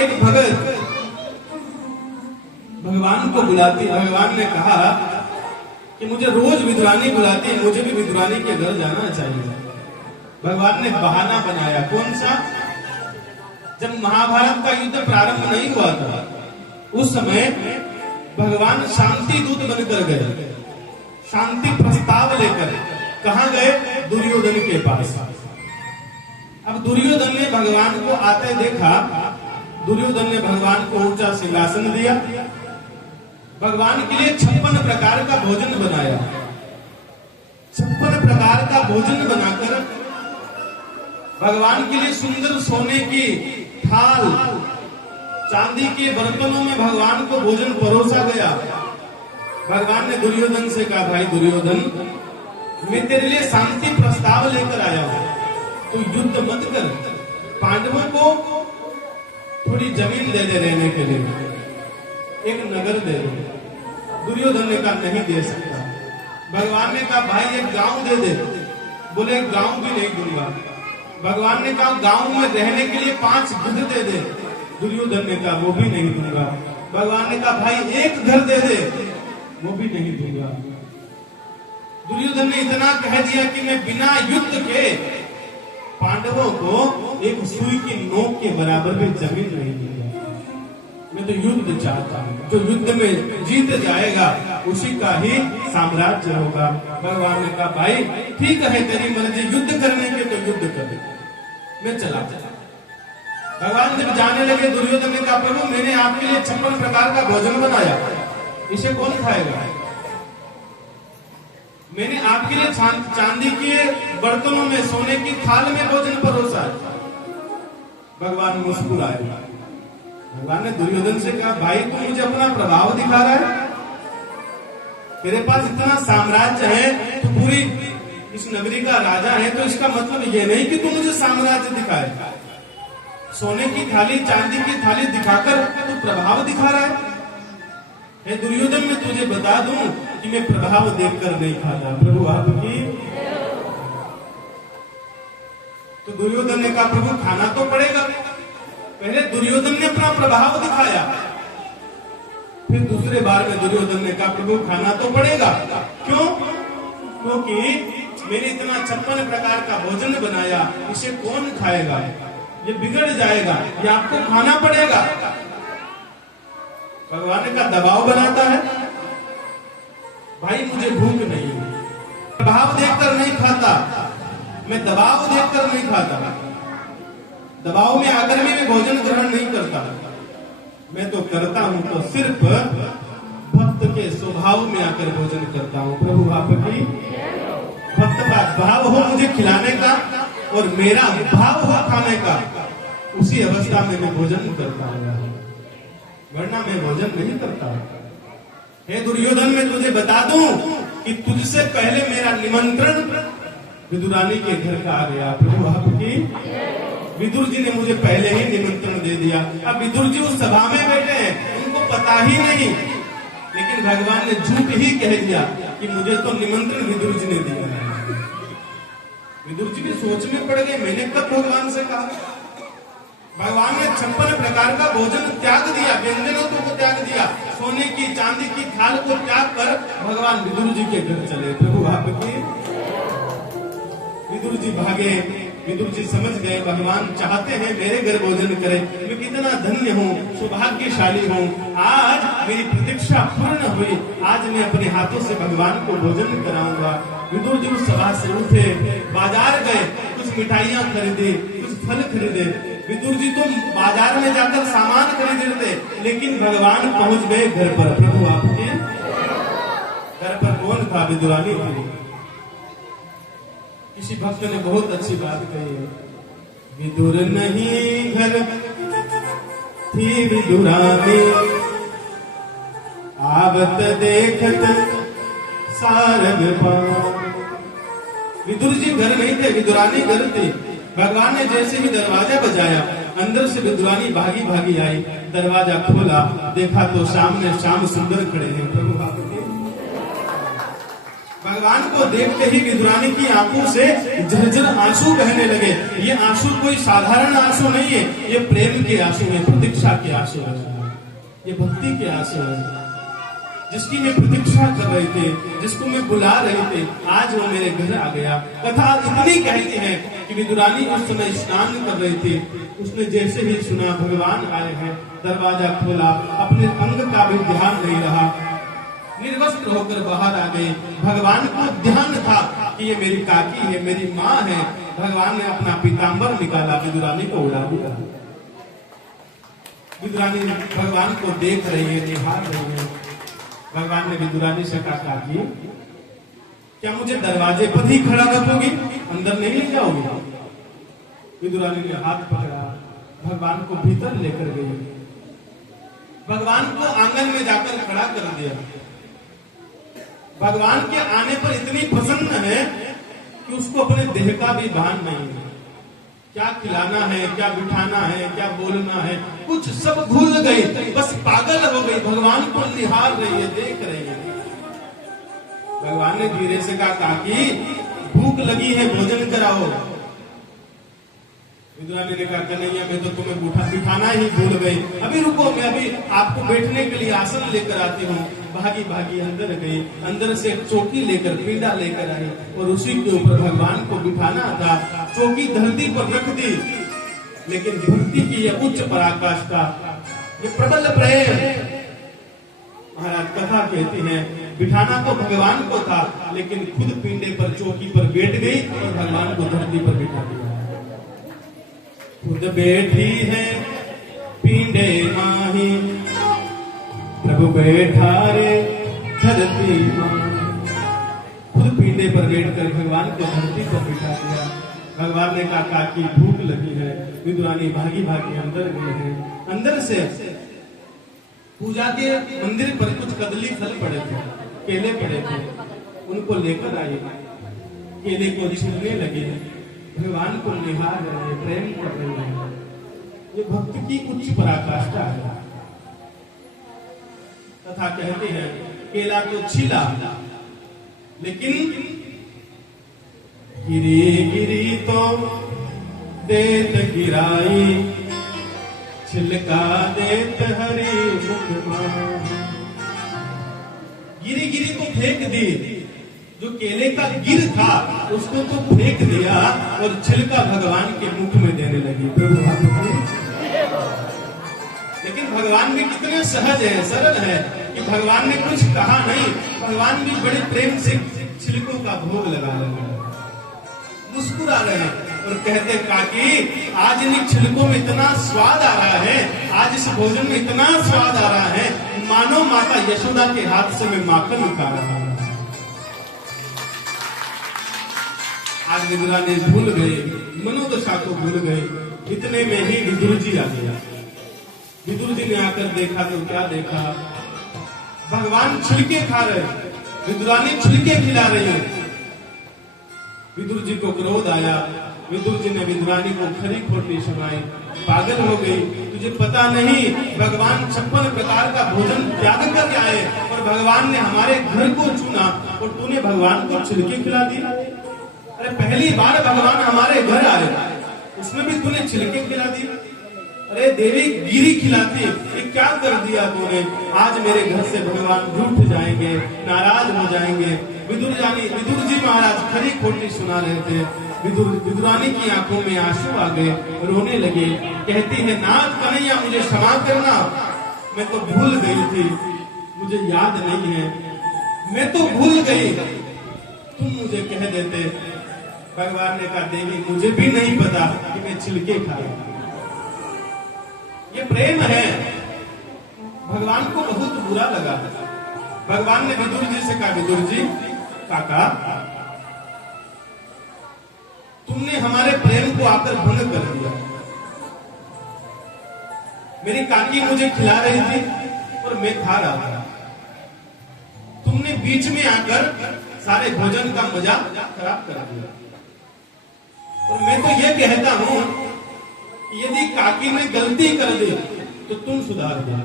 एक भगत भगवान को बुलाती, भगवान ने कहा कि मुझे रोज विदुरानी बुलाती है, मुझे भी विदुरानी के घर जाना चाहिए। भगवान ने बहाना बनाया, कौन सा? जब महाभारत का युद्ध प्रारंभ नहीं हुआ था, उस समय भगवान शांति दूत बनकर गए, शांति प्रस्ताव लेकर। कहां गए? दुर्योधन के पास। अब दुर्योधन ने भगवान को आते देखा, दुर्योधन ने भगवान को ऊंचा सिंहासन दिया, भगवान के लिए 56 प्रकार का भोजन बनाया। 56 प्रकार का भोजन बनाकर भगवान के लिए सुंदर सोने की थाल, चांदी के बर्तनों में भगवान को भोजन परोसा गया। भगवान ने दुर्योधन से कहा, भाई दुर्योधन, मैं तेरे लिए शांति प्रस्ताव लेकर आया हूं, तो युद्ध मत कर, पांडवों को थोड़ी जमीन दे दे रहने के लिए, एक नगर दे दो। दुर्योधन ने कहा नहीं दे सकता। भगवान ने कहा भाई एक गांव दे दे, बोले गांव भी नहीं दूंगा। भगवान ने कहा गांव में रहने के लिए 5 गिद्ध दे दे, दुर्योधन ने कहा वो भी नहीं दूंगा। भगवान ने कहा भाई एक घर दे दे, वो भी नहीं दूंगा। दुर्योधन ने इतना कह दिया कि मैं बिना युद्ध के पांडवों को एक सुई की नोक के बराबर भी जमीन नहीं दूंगा, मैं तो युद्ध चाहता हूं, जो युद्ध में जीत जाएगा उसी का ही साम्राज्य होगा। भगवान ने कहा भाई ठीक है, तेरी मर्जी, युद्ध करने के तो युद्ध कर, मैं चला। भगवान जब जाने लगे, दुर्योधन ने कहा प्रभु मैंने आपके लिए 56 प्रकार का भोजन बनाया, इसे कौन खाएगा? मैंने आपके लिए चांदी के बर्तनों में, सोने की थाल में भोजन परोसा। भगवान मुस्कुराए। भगवान ने दुर्योधन से कहा भाई तू मुझे अपना प्रभाव दिखा रहा है, तेरे पास इतना साम्राज्य है, तू पूरी इस नगरी का राजा है, तो इसका मतलब ये नहीं कि तू मुझे साम्राज्य दिखाए। सोने की थाली, चांदी की थाली दिखाकर तू प्रभाव दिखा रहा है। दुर्योधन मैं तुझे बता दूं कि मैं प्रभाव देखकर नहीं खाता। प्रभु आपकी। तो दुर्योधन ने कहा प्रभु खाना तो पड़ेगा। पहले दुर्योधन ने अपना प्रभाव दिखाया, फिर दूसरे बार में दुर्योधन ने कहा प्रभु खाना तो पड़ेगा। क्यों? क्योंकि मैंने इतना 56 प्रकार का भोजन बनाया, इसे कौन खाएगा? ये बिगड़ जाएगा, ये आपको खाना पड़ेगा। भगवान ने कहा दबाव बनाता है। भाई मुझे भूख नहीं है, प्रभाव देखकर नहीं खाता, मैं दबाव देखकर नहीं खाता, दबाव में आकर मैं भोजन ग्रहण नहीं करता। मैं तो करता हूं तो सिर्फ भक्त के स्वभाव में आकर भोजन करता हूं। प्रभु आपकी। भक्त का भाव हो मुझे खिलाने का और मेरा भाव हो खाने का, उसी अवस्था में मैं भोजन करता हूं, वरना मैं भोजन नहीं करता। हे दुर्योधन मैं तुझे बता दूं कि तुझसे पहले मेरा निमंत्रण विदुरानी के घर का आ गया। प्रभु आपकी। विदुर जी ने मुझे पहले ही निमंत्रण दे दिया। अब विदुर जी उस सभा में बैठे हैं, उनको पता ही नहीं, लेकिन भगवान ने झूठ ही कह दिया कि मुझे तो निमंत्रण विदुर जी ने दिया है। विदुर जी भी सोच में पड़ गए, मैंने कब भगवान से कहा? भगवान ने 56 प्रकार का भोजन त्याग दिया, व्यंजनों को त्याग दिया, सोने की चांदी की थाल को त्याग कर भगवान विदुर जी के घर चले। प्रभु आपकी। विदुर जी भागे। विदुर जी समझ गए भगवान चाहते हैं मेरे घर भोजन करे, मैं कितना धन्य हूँ, सौभाग्यशाली हूँ, आज मेरी प्रतीक्षा पूर्ण हुई, आज मैं अपने हाथों से भगवान को भोजन कराऊंगा। विदुर जी उस सभा से उठे, बाजार गए, कुछ मिठाइयां खरीदी, कुछ फल खरीदे। विदुर जी तो बाजार में जाकर सामान खरीद रहे थे, लेकिन भगवान पहुंच गए घर पर। प्रभु आपके। घर पर कौन था? विदुरानी थी। किसी भक्त ने बहुत अच्छी बात कही है, विदुर नहीं घर थी विदुरानी, आवत देखत सारग पार। विदुर जी घर नहीं थे, विदुरानी घर थी। भगवान ने जैसे ही दरवाजा बजाया, अंदर से विदुरानी भागी भागी आई, दरवाजा खोला, देखा तो सामने श्याम सुंदर खड़े हैं। प्रभु आपके। भगवान को देखते ही विदुरानी की आंखों से झरझर आंसू बहने लगे। ये आंसू कोई साधारण आंसू नहीं है, ये प्रेम के आंसू है, प्रतीक्षा के आंसू है, ये भक्ति के आंसू है। जिसकी मैं प्रतीक्षा कर रहे थे, जिसको मैं बुला रहे थे, आज वो मेरे घर आ गया। कथा इतनी कहती है कि विदुरानी उस समय स्नान कर रही थी। उसने जैसे ही सुना भगवान आए हैं, दरवाजा खोला, अपने अंग का भी ध्यान नहीं रहा, निर्वस्त्र होकर बाहर आ गए। भगवान को ध्यान था कि ये मेरी काकी है, मेरी माँ है। भगवान ने अपना पीताम्बर निकाला, विदुरानी को उड़ा दिया। विदुरानी भगवान को देख रही है, निहार रही है। भगवान ने विदुरानी से कहा, काकी क्या मुझे दरवाजे पर ही खड़ा रखोगी, अंदर नहीं ले जाओगी? विदुरानी ने हाथ पकड़ा, भगवान को भीतर लेकर गई, भगवान को आंगन में जाकर खड़ा कर दिया। भगवान के आने पर इतनी प्रसन्न है कि उसको अपने देह का भी भान नहीं है। क्या खिलाना है, क्या बिठाना है, क्या बोलना है, कुछ सब भूल गई, बस पागल हो गई। भगवान को निहार रही है, देख रही है। भगवान ने धीरे से कहा, काकी भूख लगी है, भोजन कराओ। विदुरानी ने कहा, कन्हैया मैं तो तुम्हें बिठाना ही भूल गई, अभी रुको, मैं अभी आपको बैठने के लिए आसन लेकर आती हूँ। भागी भागी अंदर गई, अंदर से चौकी लेकर पीड़ा लेकर आई और उसी के ऊपर भगवान को बिठाना था। चौकी धरती पर रख दी, लेकिन भक्ति की यह उच्च पराकाष्ठा, ये प्रबल प्रेम। महाराज कथा कहती है, बिठाना तो भगवान को था, लेकिन खुद पिंडे पर चौकी पर बैठ गई और भगवान को धरती पर बिठा दिया। खुद बैठी है पिंडे माही, प्रभु बैठा रे धरती माही। खुद पिंडे पर बैठकर भगवान को धरती पर बिठा दिया। भगवान ने कहा, काकी भूख लगी है। विदुरानी भागी भागी अंदर गए हैं। अंदर से पूजा के मंदिर पर कुछ कदली फल पड़े थे, केले पड़े थे, उनको लेकर आई, केले को छीलने लगे, भगवान को निहार रहे, प्रेम कर रहे हैं। ये भक्ति की उच्च पराकाष्ठा है। तथा कहते हैं, केला को छीला, लेकिन गिरी गिरी तो देत गिराई, छिलका देत हरी मुख। गिरी गिरी तो फेंक दी, जो केले का गिर था उसको तो फेंक दिया और छिलका भगवान के मुख में देने लगी। प्रभु लेकिन भगवान भी कितने सहज है, सरल है कि भगवान ने कुछ कहा नहीं, भगवान भी बड़े प्रेम से छिलकों का भोग लगा रहे हैं, मुस्कुरा रहे हैं और कहते, काकी आज इन छिलकों में इतना स्वाद आ रहा है, आज इस भोजन में इतना स्वाद आ रहा है, मानो माता यशोदा के हाथ से मैं माखन खा रहा हूं। आज विदुरानी भूल गए, मनोदशा को भूल गए। इतने में ही विदुर जी आ गया। विदुर जी ने आकर देखा तो क्या देखा, भगवान छिलके खा रहे, विदुरानी छिलके खिला रही है। विदुर जी को क्रोध आया, विदुर जी ने विदुरानी को खरी खोटी सुनाई। पागल हो गई, तुझे पता नहीं भगवान 56 प्रकार का भोजन त्याग कर आए और भगवान ने हमारे घर को चुना और तूने भगवान को छिलके खिला दी। अरे पहली बार भगवान हमारे घर आए, उसमें भी तूने छिलके खिला दी। अरे देवी गिरी खिलाती, ये क्या कर दिया तूने? आज मेरे घर से भगवान रूठ जाएंगे, नाराज हो जाएंगे। विदुर जी महाराज खरी खोटी सुना रहे थे। विदुरानी की आंखों में आंसू आ गए, रोने लगे। कहती है, नाथ कन्हैया मुझे क्षमा करना, मैं तो भूल गई थी, मुझे याद नहीं है, मैं तो भूल गई, तुम मुझे कह देते। भगवान ने कहा, देवी मुझे भी नहीं पता कि मैं छिलके खाया। ये प्रेम है। भगवान को बहुत बुरा लगा। भगवान ने विदुर जी से कहा, विदुर जी, काका तुमने हमारे प्रेम को आकर भंग कर दिया। मेरी काकी मुझे खिला रही थी और मैं खा रहा था, तुमने बीच में आकर सारे भोजन का मजा खराब कर दिया। और मैं तो ये कहता हूं, यदि काकी ने गलती कर दी तो तुम सुधार दो।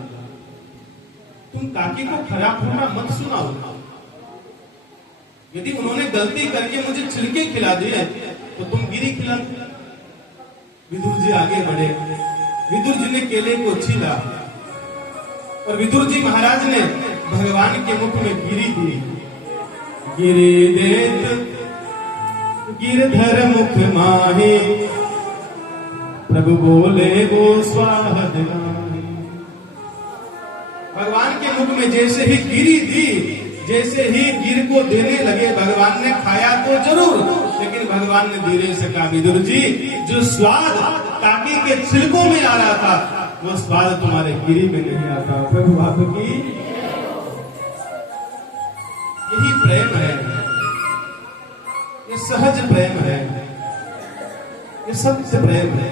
तुम काकी को खराब होना मत सुनाओ। यदि उन्होंने गलती करके मुझे छिलके खिला दिए तो तुम गिरी खिला। विदुर जी आगे बढ़े, विदुर जी ने केले को छीला और विदुर जी महाराज ने भगवान के मुख में गिरी दी। गिरी देत गिरधर मुख माही, प्रभु बोले गो स्वाहद नाही। भगवान के मुख में जैसे ही गिरी दी, जैसे ही गिर को देने लगे, भगवान ने खाया तो जरूर, लेकिन भगवान ने धीरे से कहा, विदुर जी जो स्वाद काकी के छिलकों में आ रहा था वो स्वाद तुम्हारे गिरी में नहीं आता। प्रभु आपकी यही प्रेम है, ये सहज प्रेम है, ये सत्य प्रेम है।